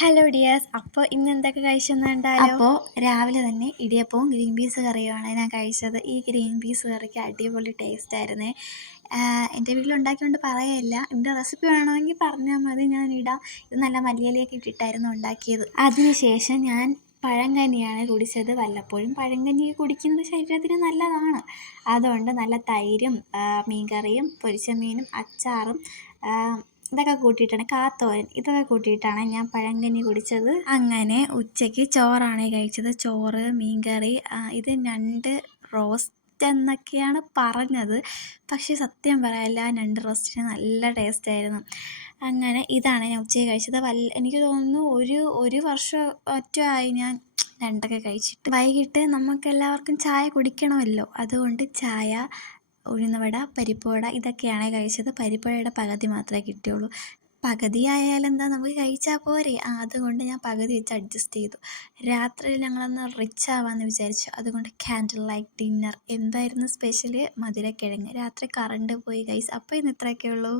Hello dears. അപ്പോൾ ഇന്ന് എന്തൊക്കെ കഴിച്ചെന്ന് കണ്ടാലോ? അപ്പോൾ രാവിലെ തന്നെ ഇടിയപ്പവും ഗ്രീൻ പീസ് കറിയുമാണ് ഞാൻ കഴിച്ചത്. ഈ ഗ്രീൻ പീസ് കറിക്ക് അടിപൊളി ടേസ്റ്റ് ആയിരുന്നേ. എൻ്റെ വീട്ടിലുണ്ടാക്കിയോണ്ട് പറയല്ല, എൻ്റെ റെസിപ്പി വേണമെങ്കിൽ പറഞ്ഞാൽ മതി, ഞാൻ ഇടാം. ഇത് നല്ല മല്ലിയിലയൊക്കെ ഇട്ടിട്ടായിരുന്നു ഉണ്ടാക്കിയത്. അതിനുശേഷം ഞാൻ പഴങ്കഞ്ഞിയാണ് കുടിച്ചത്. വല്ലപ്പോഴും പഴങ്കഞ്ഞി കുടിക്കുന്നത് ശരീരത്തിന് നല്ലതാണ്. അതുകൊണ്ട് നല്ല തൈരും മീൻകറിയും പൊരിച്ച മീനും അച്ചാറും ഇതൊക്കെ കൂട്ടിയിട്ടാണ്, കാത്തോരൻ ഇതൊക്കെ കൂട്ടിയിട്ടാണ് ഞാൻ പഴങ്കഞ്ഞി കുടിച്ചത്. അങ്ങനെ ഉച്ചയ്ക്ക് ചോറാണ് കഴിച്ചത്. ചോറ്, മീൻകറി, ഇത് ഞണ്ട് റോസ്റ്റ് എന്നൊക്കെയാണ് പറഞ്ഞത്. പക്ഷേ സത്യം പറയാല്ല, ഞണ്ട് റോസ്റ്റിന് നല്ല ടേസ്റ്റായിരുന്നു. അങ്ങനെ ഇതാണ് ഞാൻ ഉച്ചയ്ക്ക് കഴിച്ചത്. എനിക്ക് തോന്നുന്നു ഒരു വർഷം ഒറ്റയായി ഞാൻ ഞണ്ടൊക്കെ കഴിച്ചിട്ട്. വൈകിട്ട് നമുക്കെല്ലാവർക്കും ചായ കുടിക്കണമല്ലോ, അതുകൊണ്ട് ചായ, ഉഴുന്നുവട, പരിപ്പുവട ഇതൊക്കെയാണ് കഴിച്ചത്. പരിപ്പുവടയുടെ പകുതി മാത്രമേ കിട്ടിയുള്ളൂ. പകുതി ആയാലെന്താ, നമുക്ക് കഴിച്ചാൽ പോരെ. അതുകൊണ്ട് ഞാൻ പകുതി വെച്ച് അഡ്ജസ്റ്റ് ചെയ്തു. രാത്രിയിൽ ഞങ്ങളൊന്ന് റിച്ച് ആവാമെന്ന് വിചാരിച്ചു. അതുകൊണ്ട് ക്യാൻഡിൽ ലൈറ്റ് ഡിന്നർ. എന്തായിരുന്നു സ്പെഷ്യൽ? മധുരക്കിഴങ്ങ്. രാത്രി കറണ്ട് പോയി ഗൈസ്. അപ്പോൾ ഇന്ന് ഇത്രയൊക്കെ ഉള്ളൂ.